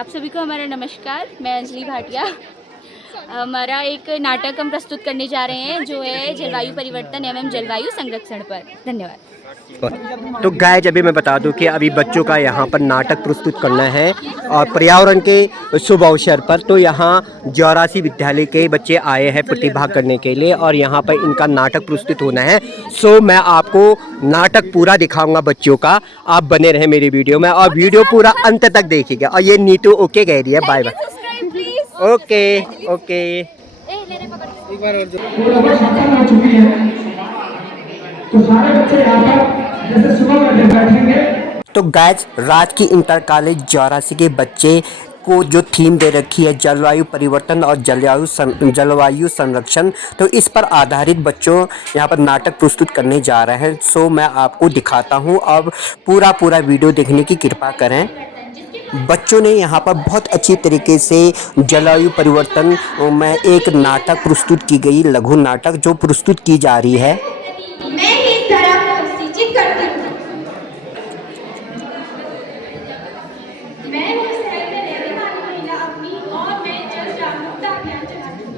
आप सभी को हमारा नमस्कार। मैं अंजलि भाटिया। हमारा एक नाटक हम प्रस्तुत करने जा रहे हैं जो है जलवायु परिवर्तन एवं जलवायु संरक्षण पर। धन्यवाद। तो गाइस, अभी मैं बता दूं कि अभी बच्चों का यहाँ पर नाटक प्रस्तुत करना है और पर्यावरण के शुभ अवसर पर। तो यहाँ जौरासी विद्यालय के बच्चे आए हैं प्रतिभाग करने के लिए और यहाँ पर इनका नाटक प्रस्तुत होना है। सो मैं आपको नाटक पूरा दिखाऊंगा बच्चों का। आप बने रहे मेरी वीडियो में और वीडियो पूरा अंत तक देखिएगा। और ये नीतू ओके कह रही है, बाय बाय। Okay okay. तो सारे बच्चे यहाँ पर जैसे सुबह में बैठेंगे। तो गाइस, राज की इंटर कॉलेज जौरासी के बच्चे को जो थीम दे रखी है जलवायु परिवर्तन और जलवायु संरक्षण, तो इस पर आधारित बच्चों यहाँ पर नाटक प्रस्तुत करने जा रहे हैं। सो मैं आपको दिखाता हूँ, अब पूरा वीडियो देखने की कृपा करें। बच्चों ने यहाँ पर बहुत अच्छी तरीके से जलवायु परिवर्तन में एक नाटक प्रस्तुत की गई, लघु नाटक जो प्रस्तुत की जा रही है। मैं ही धरा को सिंचित करती हूँ। मैं हूँ शहर में रहने वाली महिला अपनी और मैं जल जागरूकता अभियान चलाती हूँ।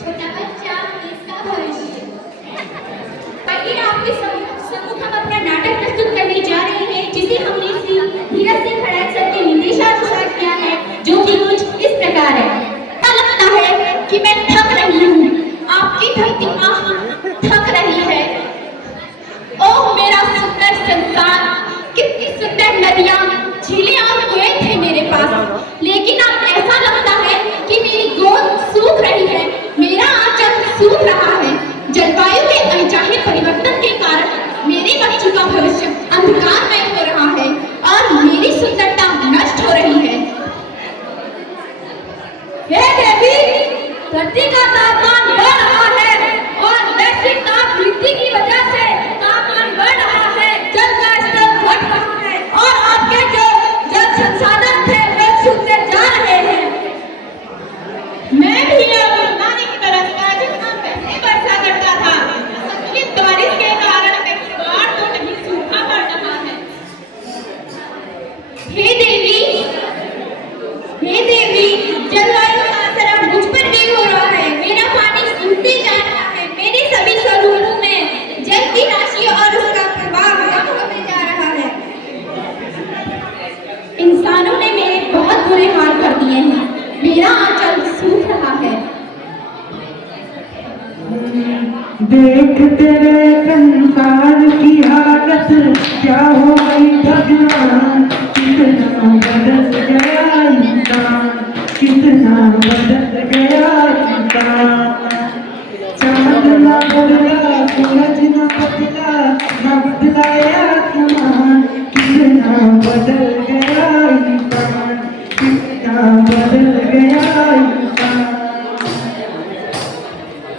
छोटा बच्चा इसका भविष्य। आइए आपके सम्मुख हम अपना नाटक प्रस्तुत करने जा रहे हैं जिसे हमने श्री धीरज सिंह खड़ाई सर के निर्देशानुसार किया है, जो कि कुछ इस प्रकार है। ऐसा लगता है कि मैं थक रही हूँ, आपकी धरती माँ थक रही है। ओह मेरा सुंदर संसार, कितनी सुंदर नदियां, झीलें और कुएं थे मेरे पास, लेकिन अब ऐसा लगता है कि मेरी गोद सूख रही है, मेरा आंचल सूख रहा है। जलवायु के अनचाहे परिवर्तन के कारण मेरे बच्चों का भविष्य अंधकारमय हो रहा है और मेरी सुंदरता नष्ट हो रही है। हे देवी, धरती का तापमान बढ़ रहा है और वैश्विक ताप वृद्धि की वजह से तापमान बढ़ रहा है, जल का स्तर घट रहा है और आपके जो जल संसाधन थे वे सूखते जा रहे हैं। मैं भी अब पानी की तरसता जितना पहले बरसा करता था। असंतुलित बारिश के कारण बाढ़ तो नहीं, सूखा पड़ रहा है। हे देवी, जलवायु का असर अब मुझ पर भी हो रहा है। मेरा पानी सूखते जा रहा है, मेरे सभी सरोवरों में जल की राशि और उसका प्रभाव कम होते जा रहा है। इंसानों ने मेरे बहुत बुरे हाल कर दिए हैं, मेरा आंचल सूख रहा है। देख तेरे संसार की हालत क्या हो गई भगवान, कितना बदल गया इंसान, कितना बदल गया इंसान। चांद ना बदला, सूरज ना बदला, ना बदलाया आसमान, कितना बदल गया इंसान, कितना बदल गया इंसान।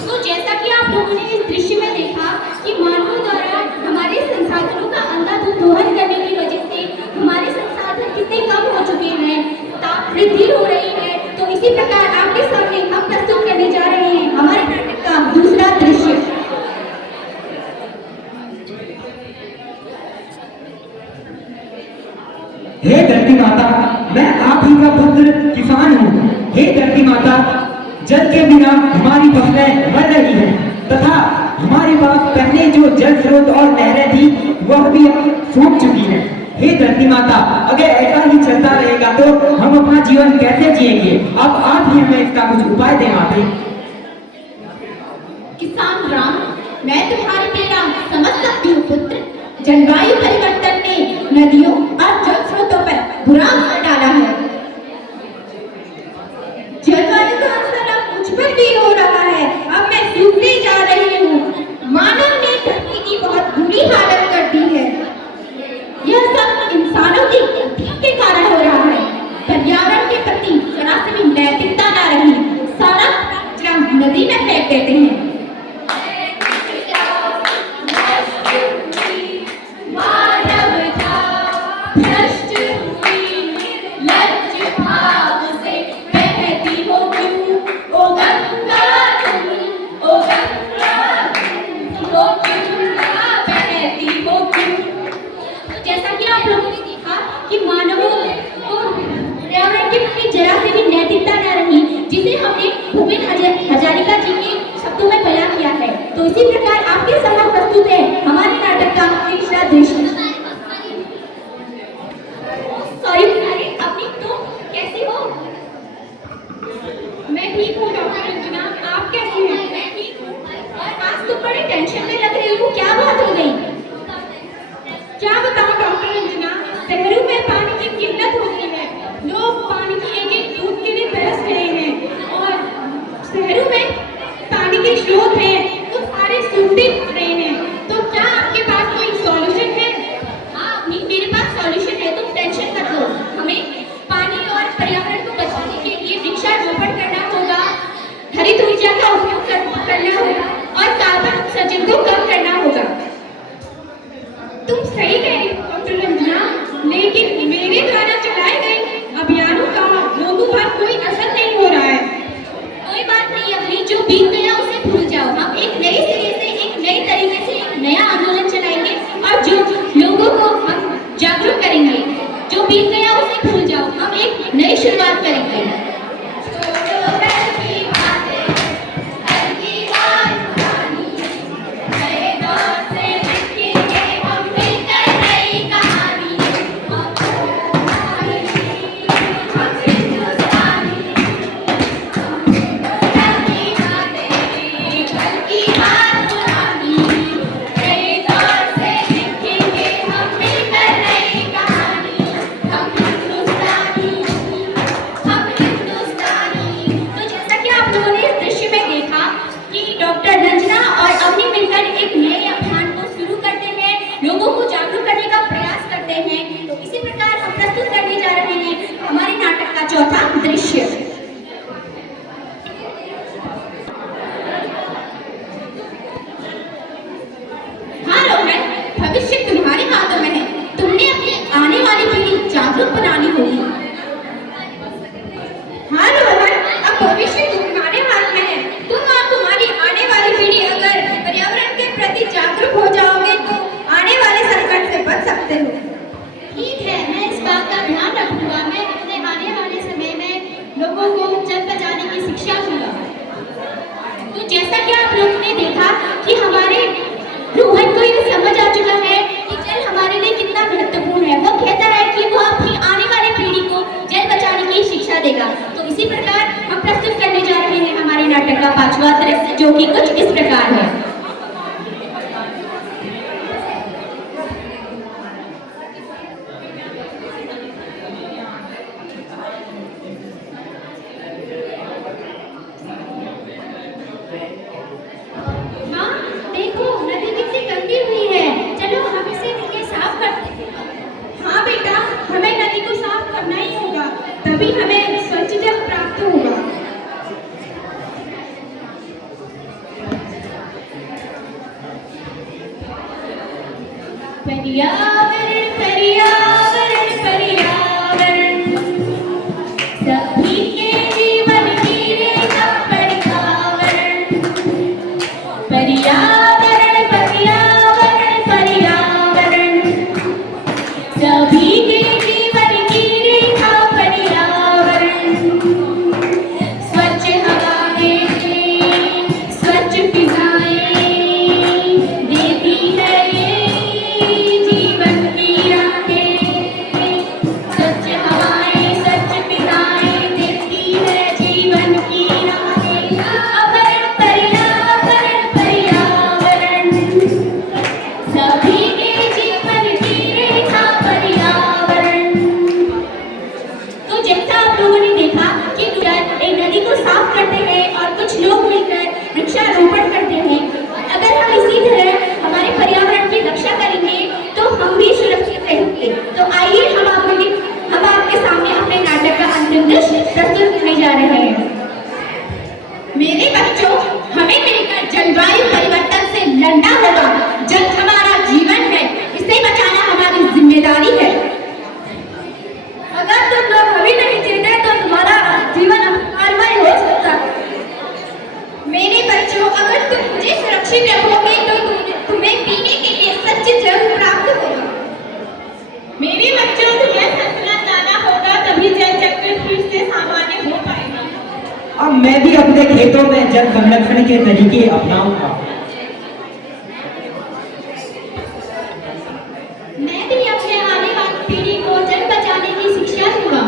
तो जैसा कि आप लोगों ने इस दृश्य में देखा कि मानवों द्वारा हमारे संसाधनों का अंधाधुंध दोहन करने की वजह से हमारे संसाधन कितने कम हो चुके हैं, ताप वृद्धि हो रही है। तो इसी प्रकार आपके सामने हम प्रस्तुत करने जा रहे हैं हमारे नाटक का दूसरा दृश्य। हे धरती माता, मैं आप ही का पुत्र किसान हूँ। हे धरती माता, जल के बिना हमारी फसलें मर रही हैं तथा हमारे पास पहले जो जल स्रोत और नहरें थी वह भी सूख चुकी हैं। हे धरती माता, अगर ऐसा ही चलता रहेगा तो हम अपना जीवन कैसे जिएंगे? अब आप ही हमें इसका कुछ उपाय दें माते। किसान राम, मैं तुम्हारी पीड़ा समझ सकती हूँ पुत्र। जलवायु परिवर्तन ने नदियों और जल स्रोतों पर बुरा असर डाला है। जलवायु का असर अब मुझ पर भी हो रहा है, अब मैं सूखती जा रही हूँ। मानव ने धरती की बहुत बुरी हालत कर दी है। यह सब इंसानों की गलतियों के कारण हो रहा है। पर्यावरण के प्रति जरा से भी नैतिकता न रही, सारा कचरा नदी में फेंक देते हैं। मानवता भ्रष्ट हुई भूपेन हजारिका जी के शब्दों में बयां किया है। तो इसी प्रकार आपके समक्ष प्रस्तुत है हमारे नाटक का तीसरा दृश्य। सॉरी अरे अपनी तुम कैसी हो? मैं ठीक हूँ डॉक्टर रंजना, आप कैसी हैं? मैं ठीक हूँ। और आज तुम बड़े टेंशन में लग रही हो, क्या बात हो गई? क्या बताऊं डॉक्टर रंजना, शहरों में पानी की किल्लत हो गई है। लोग पानी की एक एक बूंद के लिए तरस रहे हैं और शहरों में पानी के स्रोत हैं वो सारे सूखते रहे हैं। तो क्या आपके पास कोई सॉल्यूशन है? हाँ मेरे पास सॉल्यूशन है, तुम टेंशन मत लो। हमें पानी और पर्यावरण को बचाने के लिए वृक्षारोपण करना होगा, हरित ऊर्जा का उपयोग करना होगा और कार्बन उत्सर्जन को कम करना होगा। तुम सही कह रही हो डॉक्टर रंजना, लेकिन मेरे द्वारा चलाए गए अभियानों का लोगों पर कोई असर नहीं हो रहा है। कोई बात नहीं अगली, जो बीत गया उसे भूल जाओ। हम एक नए सिरे से, एक नए तरीके से एक नया आंदोलन चलाएंगे और जो लोगों को हम जागरूक करेंगे। जो बीत गया उसे भूल जाओ, हम एक नई शुरुआत करेंगे। चौथा दृश्य। हाँ रोहन, भविष्य तुम्हारे हाथों में है। तुमने अपनी आने वाली पीढ़ी जागरूक बनानी होगी। हाँ रोहन, अब भविष्य तुम्हारे हाथ में है। तुम और तुम्हारी आने वाली पीढ़ी अगर पर्यावरण के प्रति जागरूक हो जाओगे तो आने वाले संकट से बच सकते हो। ठीक है, मैं इस बात का ध्यान रखूंगा। मैं अपने आने वाले समय में लोगों को जल बचाने की शिक्षा दूंगा। तो जैसा कि आप लोगों ने देखा कि हमारे रोहन को ये समझ आ चुका है कि जल हमारे लिए कितना महत्वपूर्ण है। वो कहता है कि वो अपनी आने वाली पीढ़ी को जल बचाने की शिक्षा देगा। तो इसी प्रकार हम प्रस्तुत करने जा रहे हैं हमारे नाटक का पांचवा दृश्य, जो कि कुछ इस प्रकार है। तभी हमें स्वच्छ जल प्राप्त होगा। पर्यावरण पर्यावरण पर्यावरण सभी के जीवन की रेखा पर्यावरण। पर्यावरण पर्यावरण पर्यावरण सभी के जीवन की रेखा पर्यावरण। स्वच्छ हवाएं, स्वच्छ फिजाएं देती है ये जीवन की राहें। स्वच्छ हवाएं, स्वच्छ फिजाएं देती है जीवन की राहें। पर्यावरण पर्यावरण सभी के जीवन की रेखा पर्यावरण। तो जैसा आप लोगों ने देखा कि एक नदी को साफ करते हैं और कुछ लोग मिलकर वृक्षारोपण करते हैं। अगर हम इसी तरह हमारे पर्यावरण की रक्षा करेंगे तो हम भी सुरक्षित रहेंगे। तो आइए हम आपके सामने अपने नाटक का अंतिम दृश्य प्रस्तुत करने जा रहे हैं। मेरे बच्चों, हमें मिलकर जलवायु परिवर्तन से लड़ना होगा। जल हमारा जीवन है, इसे बचाना हमारी जिम्मेदारी है। अगर तुम लोग अभी नहीं जीते तो तुम्हारा जीवन अंधकारमय हो सकता है। मेरे बच्चों, अगर तुम मुझे सुरक्षित रखोगे तो तुम्हें पीने के लिए स्वच्छ जल प्राप्त होगा। मेरे बच्चों, तुम्हें संतुलन लाना होगा, तभी जल चक्र फिर से सामान्य हो पाएगा। अब मैं भी अपने खेतों में जल संरक्षण के तरीके अपनाऊंगा। मैं भी अपने आने वाली पीढ़ी को जल बचाने की शिक्षा दूंगा।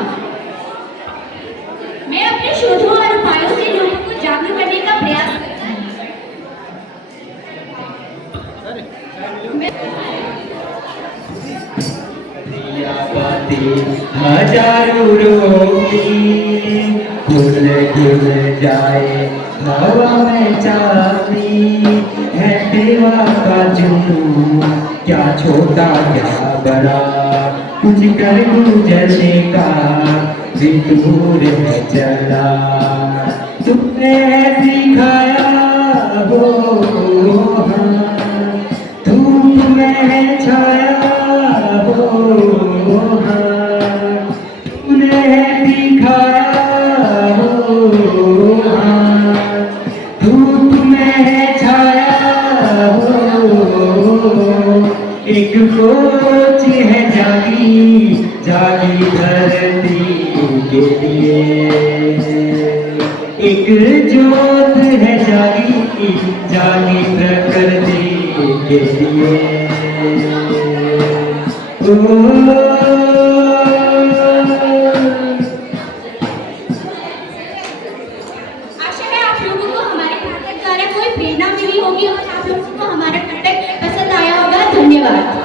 मैं अपने शोधों और उपायों से लोगों को जागरूक करने का प्रयास करूंगा। हजारों रोगी खुल खुल जाए हवा में चांदी है देवा का जुनून, क्या छोटा क्या बड़ा कुछ कर गुजरने का भी दूर है चला। तुमने सिखाया हो धूप में छाया हो, तूने दिखाया हो धूप में छाया हो। एक सोच है जागी जागी धरती के लिए, एक जोत है जागी जागी प्रकृति के लिए। आशा है आप लोगों को हमारे नाटक द्वारा कोई प्रेरणा मिली होगी और आप लोगों को हमारा नाटक पसंद आया होगा। धन्यवाद।